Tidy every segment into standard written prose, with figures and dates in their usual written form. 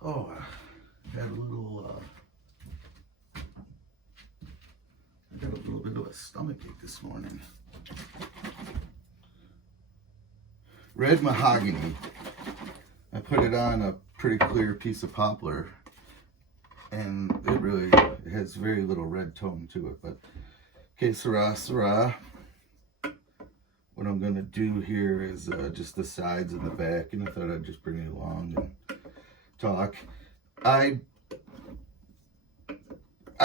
Oh, I had a little, I got a little bit of a stomachache this morning. Red mahogany. I put it on a pretty clear piece of poplar, and it has very little red tone to it. But okay, Sarah. What I'm gonna do here is just the sides and the back, and I thought I'd just bring it along and talk. I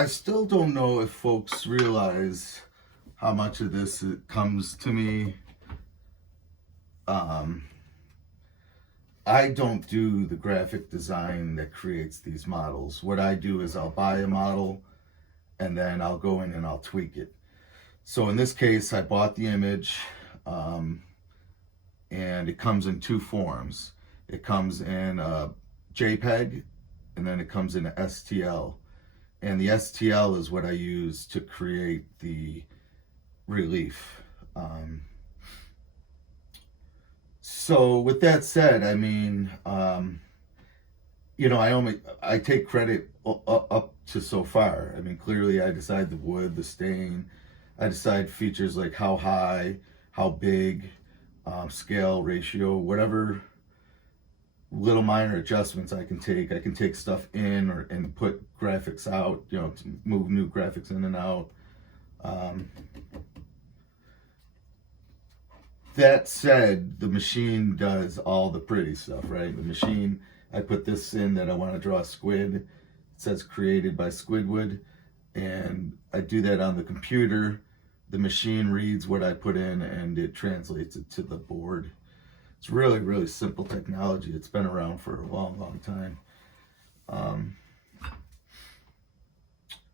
still don't know if folks realize how much of this comes to me. I don't do the graphic design that creates these models. What I do is I'll buy a model and then I'll go in and I'll tweak it. So in this case, I bought the image, and it comes in two forms. It comes in a JPEG, and then it comes in a STL. And the STL is what I use to create the relief. So with that said, I mean, I take credit up to so far. I mean, clearly I decide the wood, the stain. I decide features like how high, how big, scale, ratio, whatever little minor adjustments I can take. I can take stuff in and put graphics out, to move new graphics in and out. That said, the machine does all the pretty stuff, right? The machine, I put this in that I want to draw a squid. It says created by Squidwood, and I do that on the computer. The machine reads what I put in and it translates it to the board. It's really, really simple technology. It's been around for a long, long time.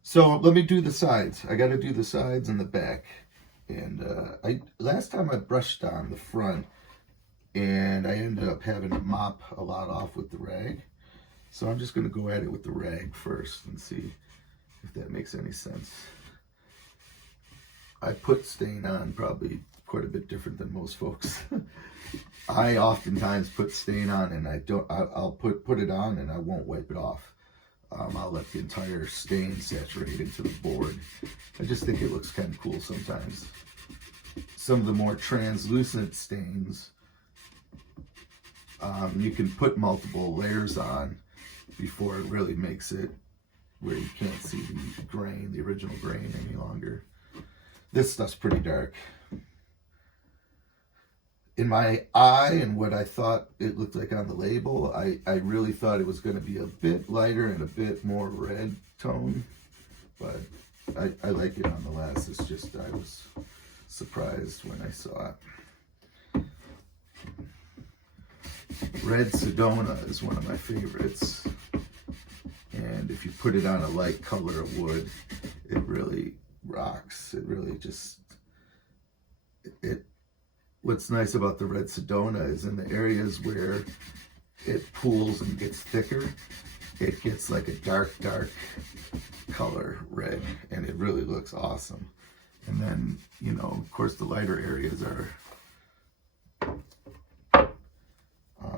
So let me do the sides. I got to do the sides and the back. And last time I brushed on the front, and I ended up having to mop a lot off with the rag. So I'm just going to go at it with the rag first and see if that makes any sense. I put stain on probably quite a bit different than most folks. I oftentimes put stain on and I'll put it on and I won't wipe it off. I'll let the entire stain saturate into the board. I just think it looks kind of cool sometimes. Some of the more translucent stains, you can put multiple layers on before it really makes it where you can't see the grain, the original grain any longer. This stuff's pretty dark. In my eye and what I thought it looked like on the label, I really thought it was going to be a bit lighter and a bit more red tone, but I like it nonetheless. It's just I was surprised when I saw it. Red Sedona is one of my favorites, and if you put it on a light color of wood, it really rocks. It really just what's nice about the Red Sedona is in the areas where it pools and gets thicker, it gets like a dark color red, and it really looks awesome. And then, of course, the lighter areas are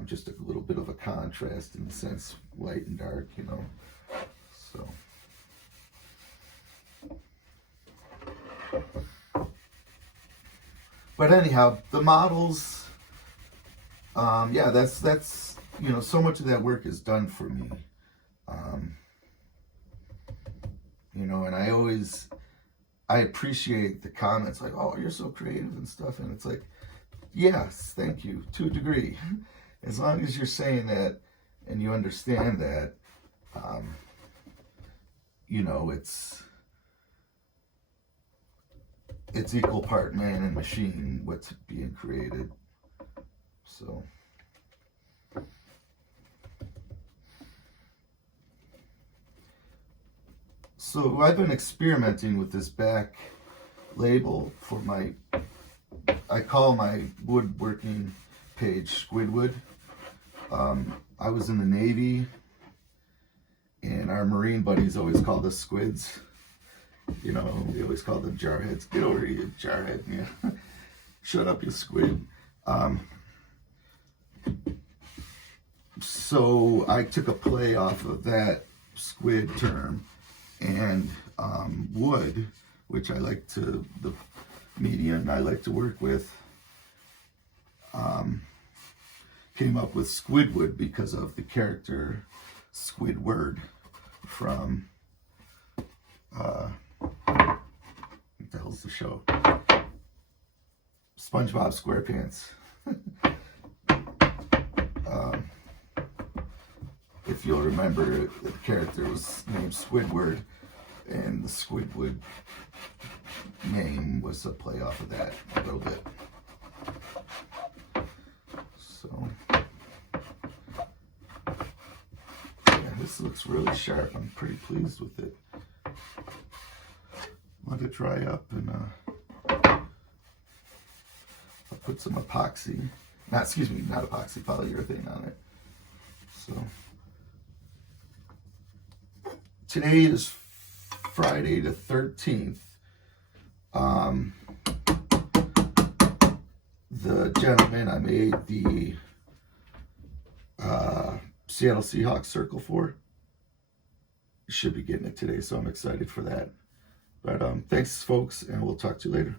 just a little bit of a contrast in the sense, light and dark, so. But anyhow, the models, that's so much of that work is done for me. And I appreciate the comments like, oh, you're so creative and stuff. And it's like, yes, thank you, to a degree. As long as you're saying that and you understand that, it's equal part man and machine what's being created. So I've been experimenting with this back label for I call my woodworking page Squidwood. I was in the Navy, and our Marine buddies always called us squids. We always called them jarheads. Get over here, you jarhead. Yeah. Shut up, you squid. So I took a play off of that squid term, and wood, which I like to, the medium I like to work with, came up with Squidward because of the character Squidward from what the hell's the show? SpongeBob SquarePants. If you'll remember, the character was named Squidward, and the Squidward name was a play off of that a little bit. So, yeah, this looks really sharp. I'm pretty pleased with it. Let it dry up, and I'll put some epoxy, not epoxy, polyurethane on it. So, today is Friday the 13th. The gentleman I made the Seattle Seahawks circle for should be getting it today, so I'm excited for that. But thanks, folks, and we'll talk to you later.